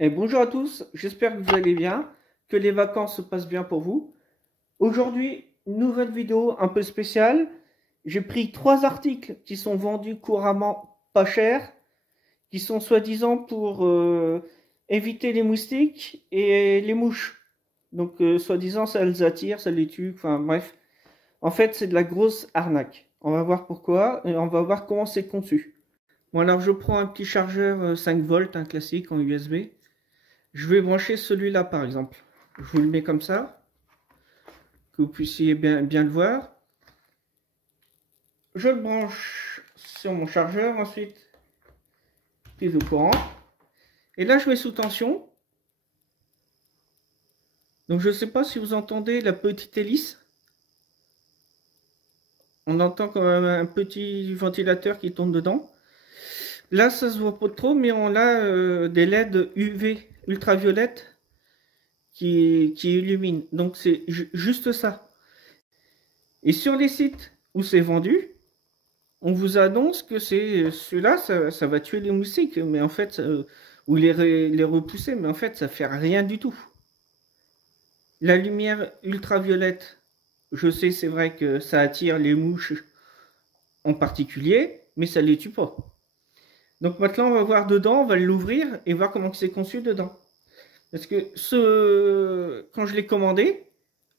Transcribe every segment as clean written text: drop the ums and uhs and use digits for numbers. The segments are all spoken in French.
Et bonjour à tous, j'espère que vous allez bien, que les vacances se passent bien pour vous. Aujourd'hui, nouvelle vidéo un peu spéciale. J'ai pris 3 articles qui sont vendus couramment pas cher, qui sont soi-disant pour éviter les moustiques et les mouches. Donc soi-disant ça les attire, ça les tue, enfin bref. En fait c'est de la grosse arnaque. On va voir pourquoi et on va voir comment c'est conçu. Bon alors je prends un petit chargeur 5 volts, un classique en USB. Je vais brancher celui-là par exemple. Je vous le mets comme ça, que vous puissiez bien le voir. Je le branche sur mon chargeur, ensuite prise de courant. Et là je vais sous tension. Donc je ne sais pas si vous entendez la petite hélice. On entend quand même un petit ventilateur qui tourne dedans. Là ça se voit pas trop, mais on a des LED UV ultraviolettes qui illuminent. Donc c'est juste ça. Et sur les sites où c'est vendu, on vous annonce que c'est celui-là, ça va tuer les moustiques, mais en fait, ou les repousser, mais en fait, ça fait rien du tout. La lumière ultraviolette, je sais, c'est vrai que ça attire les mouches en particulier, mais ça les tue pas. Donc maintenant, on va voir dedans, on va l'ouvrir et voir comment c'est conçu dedans. Parce que quand je l'ai commandé,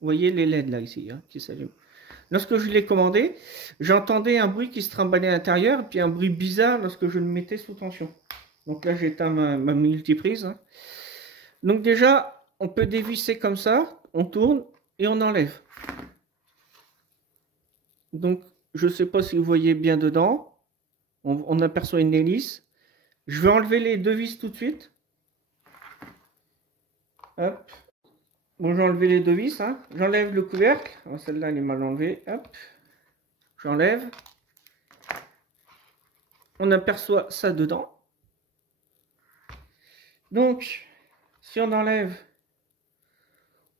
vous voyez les LED là ici, hein, qui s'allument. Lorsque je l'ai commandé, j'entendais un bruit qui se trimballait à l'intérieur, puis un bruit bizarre lorsque je le mettais sous tension. Donc là, j'éteins ma multiprise. Hein. Donc déjà, on peut dévisser comme ça, on tourne et on enlève. Donc, je ne sais pas si vous voyez bien dedans. On aperçoit une hélice. Je vais enlever les deux vis tout de suite. Hop. Bon, j'ai enlevé les deux vis. Hein. J'enlève le couvercle. Celle-là, elle est mal enlevée. Hop. J'enlève. On aperçoit ça dedans. Donc, si on enlève,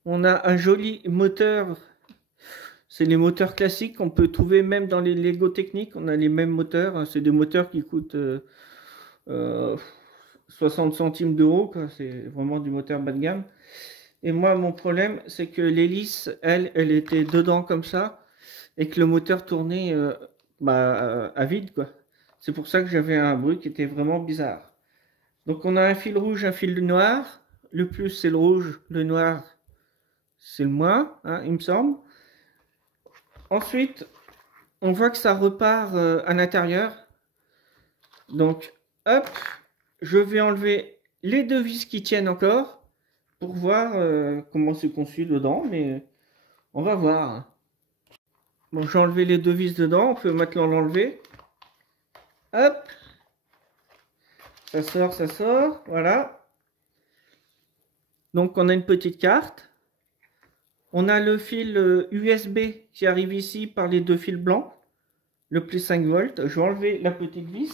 on a un joli moteur. C'est les moteurs classiques qu'on peut trouver même dans les Lego techniques. On a les mêmes moteurs. C'est des moteurs qui coûtent 60 centimes d'euros. C'est vraiment du moteur bas de gamme. Et moi, mon problème, c'est que l'hélice, elle était dedans comme ça. Et que le moteur tournait à vide, quoi. C'est pour ça que j'avais un bruit qui était vraiment bizarre. Donc on a un fil rouge, un fil noir. Le plus c'est le rouge, le noir c'est le moins, hein, il me semble. Ensuite, on voit que ça repart à l'intérieur. Donc hop, je vais enlever les deux vis qui tiennent encore pour voir comment c'est conçu dedans, mais on va voir. Bon, j'ai enlevé les deux vis dedans, on peut maintenant l'enlever. Hop, ça sort, voilà. Donc on a une petite carte. On a le fil USB qui arrive ici par les deux fils blancs, le plus 5 volts. Je vais enlever la petite vis,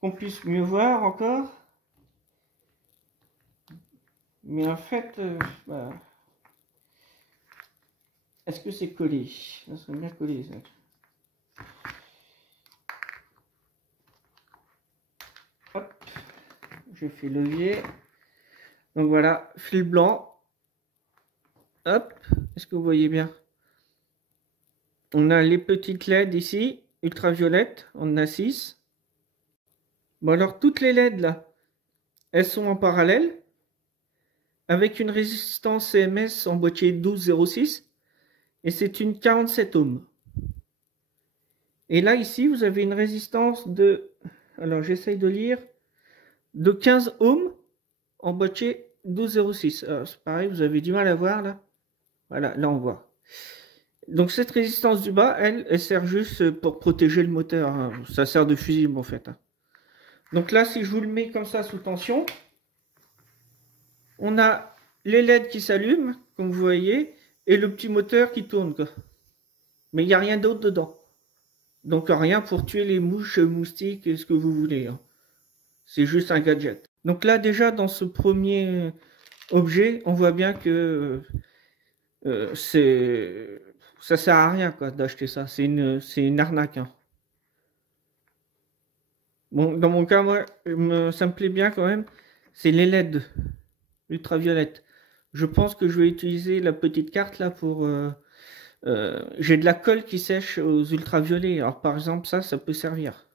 qu'on puisse mieux voir encore. Mais en fait, est-ce que c'est collé? Ça serait bien collé, ça. Hop, je fais levier. Donc voilà, fil blanc. Hop, est-ce que vous voyez bien? On a les petites LED ici, ultraviolettes, on en a 6. Bon alors toutes les LED là, elles sont en parallèle, avec une résistance CMS en boîtier 1206, et c'est une 47 ohms. Et là ici vous avez une résistance de, alors j'essaye de lire, de 15 ohms en boîtier 1206. Alors c'est pareil, vous avez du mal à voir là. Voilà, là on voit. Donc cette résistance du bas, elle sert juste pour protéger le moteur. Hein. Ça sert de fusible en fait. Hein. Donc là, si je vous le mets comme ça sous tension, on a les LED qui s'allument, comme vous voyez, et le petit moteur qui tourne. Quoi. Mais il n'y a rien d'autre dedans. Donc rien pour tuer les mouches, moustiques, ce que vous voulez. Hein. C'est juste un gadget. Donc là, déjà, dans ce premier objet, on voit bien que ça sert à rien d'acheter ça. C'est une arnaque. Hein. Bon, dans mon cas, moi, ça me plaît bien quand même. C'est les LED ultraviolettes. Je pense que je vais utiliser la petite carte là pour... j'ai de la colle qui sèche aux ultraviolets. Alors par exemple, ça peut servir.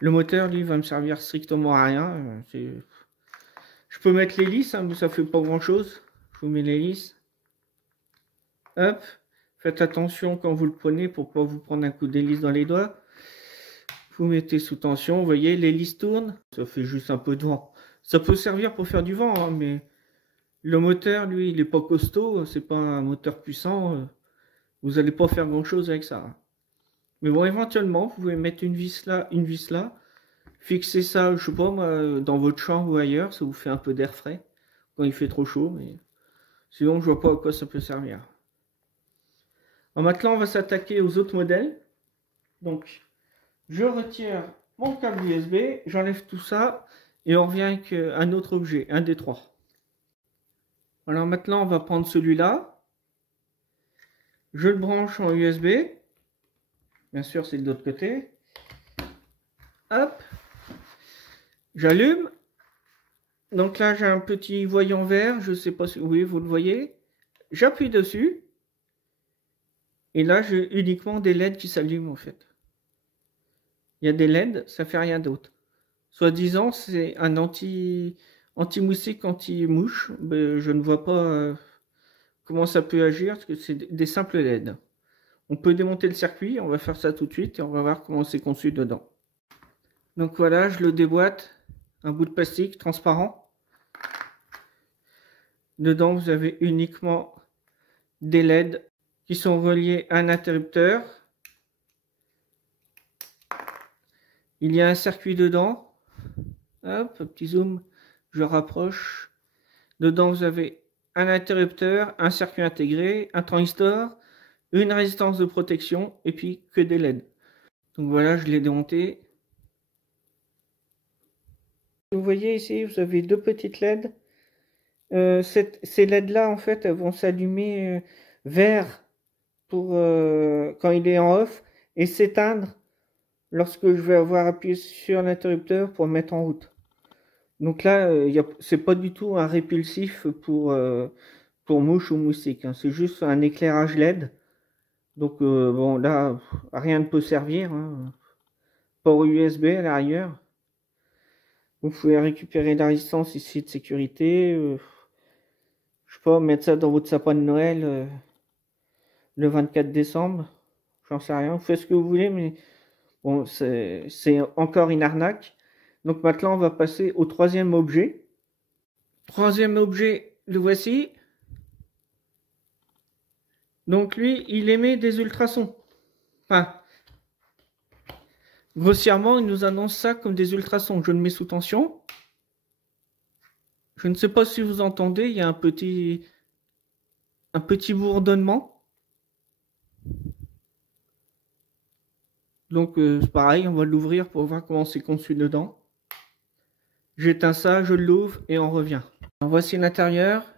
Le moteur, lui, va me servir strictement à rien. Je peux mettre l'hélice, hein, mais ça fait pas grand-chose. Je vous mets l'hélice. Hop. Faites attention quand vous le prenez pour pas vous prendre un coup d'hélice dans les doigts. Vous mettez sous tension, vous voyez, l'hélice tourne. Ça fait juste un peu de vent. Ça peut servir pour faire du vent, hein, mais le moteur, lui, il est pas costaud. C'est pas un moteur puissant. Vous n'allez pas faire grand-chose avec ça. Mais bon, éventuellement, vous pouvez mettre une vis là, une vis là. Fixer ça, je sais pas moi, dans votre chambre ou ailleurs, ça vous fait un peu d'air frais quand il fait trop chaud, mais sinon je vois pas à quoi ça peut servir. Alors maintenant on va s'attaquer aux autres modèles. Donc je retire mon câble USB, j'enlève tout ça et on revient avec un autre objet, un des trois. Alors maintenant on va prendre celui-là. Je le branche en USB. Bien sûr c'est de l'autre côté. Hop. J'allume. Donc là, j'ai un petit voyant vert. Je ne sais pas si oui, vous le voyez. J'appuie dessus. Et là, j'ai uniquement des LED qui s'allument en fait. Il y a des LED, ça fait rien d'autre. Soi-disant, c'est un anti-moustique, anti-mouche. Mais je ne vois pas comment ça peut agir parce que c'est des simples LED. On peut démonter le circuit. On va faire ça tout de suite et on va voir comment c'est conçu dedans. Donc voilà, je le déboîte. Un bout de plastique transparent. Dedans, vous avez uniquement des LED qui sont reliés à un interrupteur. Il y a un circuit dedans. Hop, petit zoom, je rapproche. Dedans, vous avez un interrupteur, un circuit intégré, un transistor, une résistance de protection et puis que des LED. Donc voilà, je l'ai démonté. Vous voyez ici, vous avez deux petites LED. Ces LED là en fait elles vont s'allumer vert pour quand il est en off et s'éteindre lorsque je vais avoir appuyé sur l'interrupteur pour mettre en route. Donc là c'est pas du tout un répulsif pour mouche ou moustique, hein. C'est juste un éclairage LED. Donc bon là rien ne peut servir, hein. Port USB à l'arrière. Vous pouvez récupérer la résistance ici de sécurité. Je sais pas, mettre ça dans votre sapin de Noël le 24 décembre. J'en sais rien. Vous faites ce que vous voulez, mais bon, c'est encore une arnaque. Donc maintenant, on va passer au troisième objet. Troisième objet, le voici. Donc lui, il émet des ultrasons. Enfin, grossièrement, il nous annonce ça comme des ultrasons. Je le mets sous tension. Je ne sais pas si vous entendez, il y a un petit bourdonnement. Donc c'est pareil, on va l'ouvrir pour voir comment c'est conçu dedans. J'éteins ça, je l'ouvre et on revient. Alors, voici l'intérieur.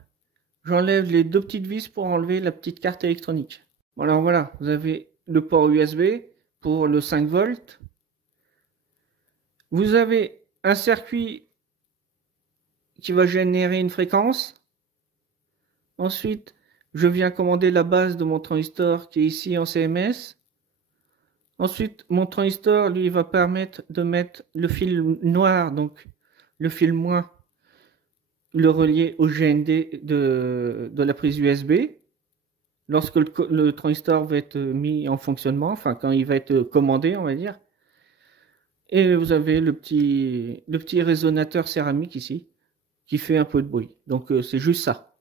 J'enlève les deux petites vis pour enlever la petite carte électronique. Bon, alors voilà, vous avez le port USB pour le 5 volts. Vous avez un circuit qui va générer une fréquence. Ensuite, je viens commander la base de mon transistor qui est ici en CMS. Ensuite, mon transistor, lui, va permettre de mettre le fil noir, donc le fil moins, le relier au GND de la prise USB. Lorsque le transistor va être mis en fonctionnement, enfin quand il va être commandé, on va dire. Et vous avez le petit résonateur céramique ici, qui fait un peu de bruit. Donc c'est juste ça.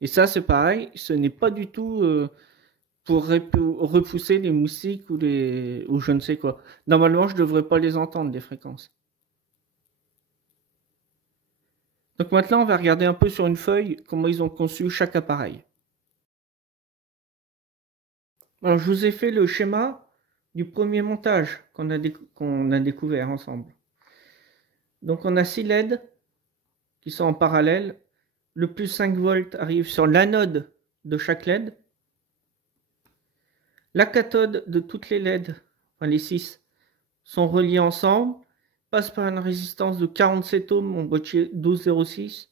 Et ça c'est pareil, ce n'est pas du tout pour repousser les moustiques ou je ne sais quoi. Normalement je ne devrais pas les entendre, les fréquences. Donc maintenant on va regarder un peu sur une feuille comment ils ont conçu chaque appareil. Alors je vous ai fait le schéma du premier montage qu'on a découvert ensemble. Donc on a 6 LED qui sont en parallèle. Le plus 5 volts arrive sur l'anode de chaque LED. La cathode de toutes les LED, enfin les 6, sont reliées ensemble. passe par une résistance de 47 ohms en boîtier 1206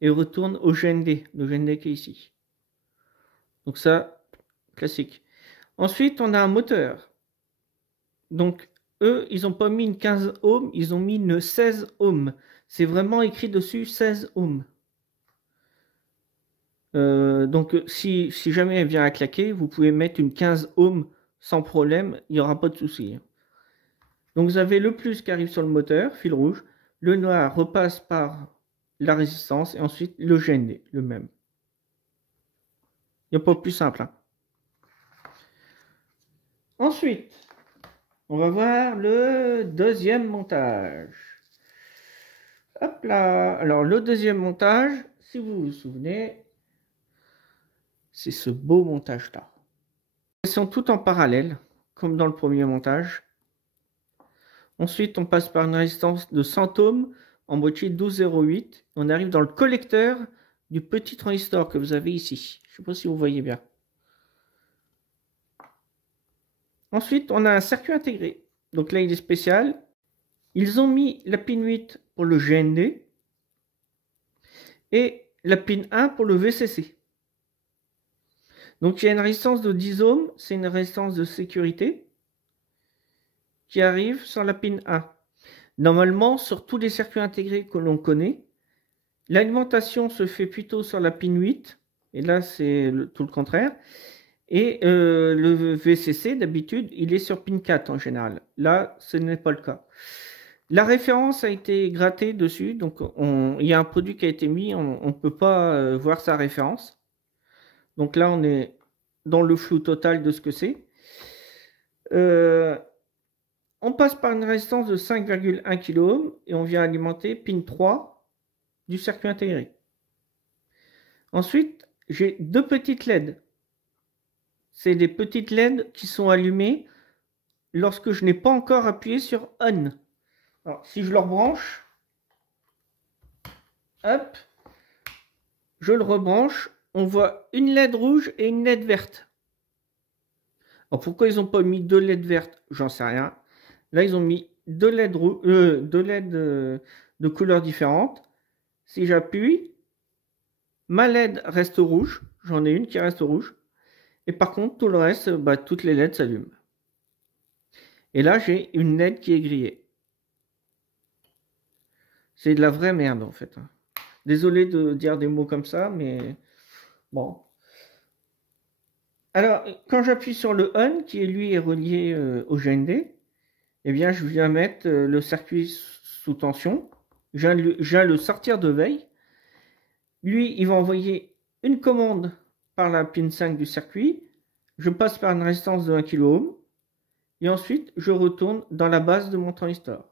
et retourne au GND, le GND qui est ici. Donc ça, classique. Ensuite, on a un moteur. Donc, eux, ils n'ont pas mis une 15 ohms, ils ont mis une 16 ohms. C'est vraiment écrit dessus 16 ohms. Donc, si jamais elle vient à claquer, vous pouvez mettre une 15 ohms sans problème, il n'y aura pas de souci. Donc, vous avez le plus qui arrive sur le moteur, fil rouge. Le noir repasse par la résistance et ensuite le GND, le même. Il n'y a pas plus simple. Hein. Ensuite, on va voir le deuxième montage. Hop là. Alors, le deuxième montage, si vous vous souvenez, c'est ce beau montage-là. Ils sont tout en parallèle, comme dans le premier montage. Ensuite, on passe par une résistance de 100 ohms en boîtier 1208. On arrive dans le collecteur du petit transistor que vous avez ici. Je ne sais pas si vous voyez bien. Ensuite, on a un circuit intégré. Donc là, il est spécial. Ils ont mis la pin 8 pour le GND et la pin 1 pour le VCC. Donc il y a une résistance de 10 ohms, c'est une résistance de sécurité qui arrive sur la pin 1. Normalement, sur tous les circuits intégrés que l'on connaît, l'alimentation se fait plutôt sur la pin 8, et là c'est tout le contraire. Et le VCC, d'habitude, il est sur pin 4 en général. Là, ce n'est pas le cas. La référence a été grattée dessus, donc il y a un produit qui a été mis, on ne peut pas voir sa référence. Donc là, on est dans le flou total de ce que c'est. On passe par une résistance de 5,1 kΩ et on vient alimenter pin 3 du circuit intégré. Ensuite, j'ai deux petites LED. C'est des petites LED qui sont allumées lorsque je n'ai pas encore appuyé sur On. Alors, si je le rebranche, hop, je le rebranche, on voit une LED rouge et une LED verte. Alors, pourquoi ils n'ont pas mis deux LED vertes? J'en sais rien. Là, ils ont mis deux LED, de couleurs différentes. Si j'appuie, ma LED reste rouge. J'en ai une qui reste rouge. Et par contre, tout le reste, toutes les LED s'allument. Et là, j'ai une LED qui est grillée. C'est de la vraie merde, en fait. Désolé de dire des mots comme ça, mais bon. Alors, quand j'appuie sur le ON, qui lui est relié au GND, eh bien, je viens mettre le circuit sous tension. Je viens le sortir de veille. Lui, il va envoyer une commande par la pin 5 du circuit. Je passe par une résistance de 1 kΩ. Et ensuite, je retourne dans la base de mon transistor.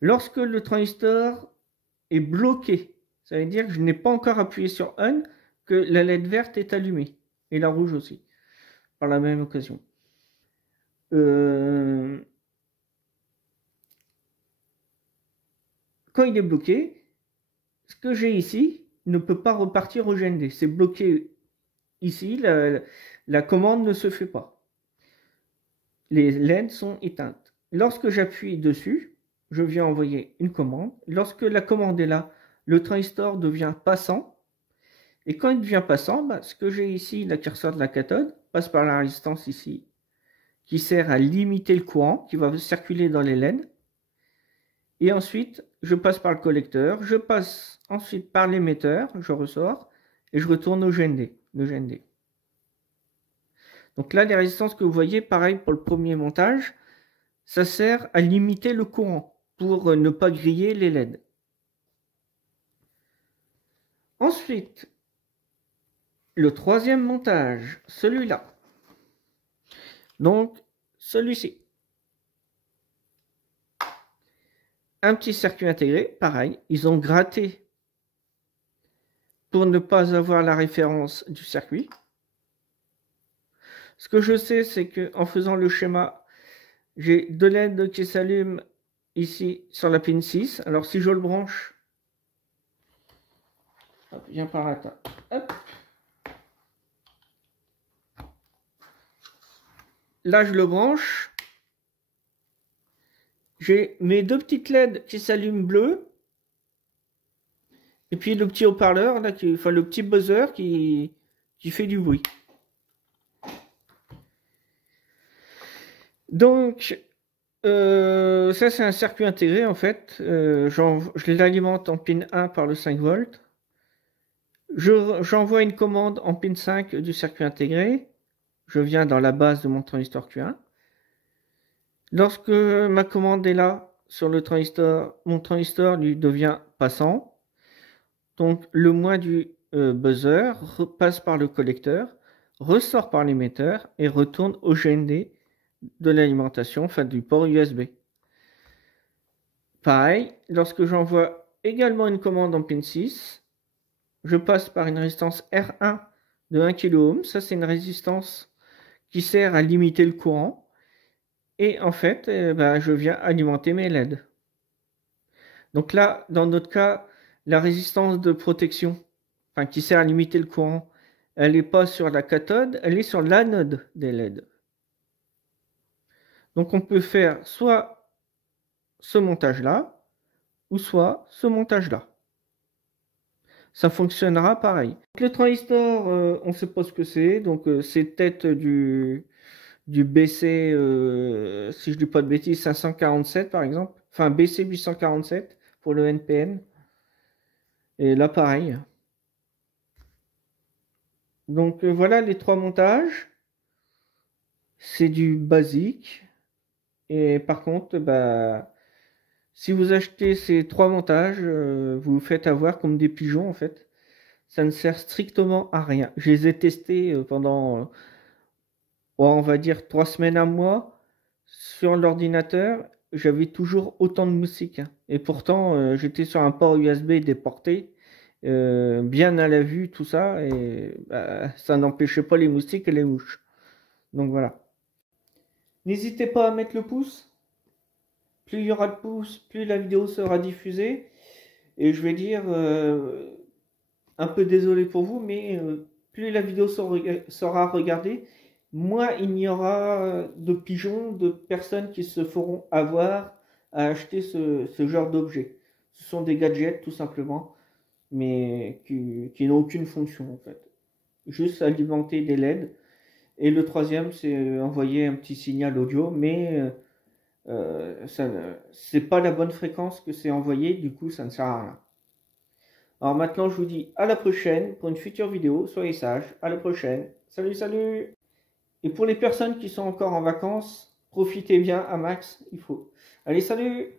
Lorsque le transistor est bloqué, ça veut dire que je n'ai pas encore appuyé sur On, que la LED verte est allumée. Et la rouge aussi, par la même occasion. Quand il est bloqué, ce que j'ai ici ne peut pas repartir au GND. C'est bloqué ici, la commande ne se fait pas. Les LED sont éteintes. Lorsque j'appuie dessus, je viens envoyer une commande. Lorsque la commande est là, le transistor devient passant. Et quand il devient passant, ce que j'ai ici, la curseur de la cathode, passe par la résistance ici, qui sert à limiter le courant qui va circuler dans les LED. Et ensuite, je passe par le collecteur, je passe ensuite par l'émetteur, je ressors, et je retourne au GND, le GND. Donc là, les résistances que vous voyez, pareil pour le premier montage, ça sert à limiter le courant pour ne pas griller les LED. Ensuite, le troisième montage, celui-là. Donc, celui-ci. Un petit circuit intégré, pareil, ils ont gratté pour ne pas avoir la référence du circuit. Ce que je sais, c'est qu'en faisant le schéma, j'ai deux LED qui s'allument ici sur la pin 6. Alors si je le branche, hop, viens par là, hop. Là je le branche, J'ai mes deux petites LED qui s'allument bleu. Et puis le petit haut-parleur, là, enfin le petit buzzer qui fait du bruit. Donc, ça c'est un circuit intégré en fait. Je l'alimente en pin 1 par le 5 volts. J'envoie une commande en pin 5 du circuit intégré. Je viens dans la base de mon transistor Q1. Lorsque ma commande est là sur le transistor, mon transistor lui devient passant. Donc le moins du buzzer passe par le collecteur, ressort par l'émetteur et retourne au GND de l'alimentation, enfin du port USB. Pareil, lorsque j'envoie également une commande en pin 6, je passe par une résistance R1 de 1 kΩ. Ça, c'est une résistance qui sert à limiter le courant. Et en fait, je viens alimenter mes LED. Donc là, dans notre cas, la résistance de protection, enfin qui sert à limiter le courant, elle n'est pas sur la cathode, elle est sur l'anode des LED. Donc on peut faire soit ce montage-là, ou soit ce montage-là. Ça fonctionnera pareil. Le transistor, on ne sait pas ce que c'est, donc c'est peut-être du BC, si je ne dis pas de bêtises, 547 par exemple, enfin BC 847 pour le NPN. Et là pareil. Donc voilà les trois montages. C'est du basique. Et par contre, si vous achetez ces trois montages, vous vous faites avoir comme des pigeons en fait. Ça ne sert strictement à rien. Je les ai testés pendant, on va dire, 3 semaines à mois sur l'ordinateur. J'avais toujours autant de moustiques, hein. Et pourtant, j'étais sur un port USB déporté, bien à la vue, tout ça, et ça n'empêchait pas les moustiques et les mouches. Donc voilà. N'hésitez pas à mettre le pouce. Plus il y aura de pouces, plus la vidéo sera diffusée. Et je vais dire, un peu désolé pour vous, mais plus la vidéo sera regardée, moins il y aura de pigeons, de personnes qui se feront avoir à acheter ce genre d'objet. Ce sont des gadgets tout simplement, mais qui n'ont aucune fonction en fait. Juste alimenter des LED. Et le troisième, c'est envoyer un petit signal audio, mais c'est pas la bonne fréquence que c'est envoyé, du coup ça ne sert à rien. Alors maintenant je vous dis à la prochaine pour une future vidéo, soyez sages, à la prochaine, salut salut. Et pour les personnes qui sont encore en vacances, profitez bien à max, il faut. Allez salut.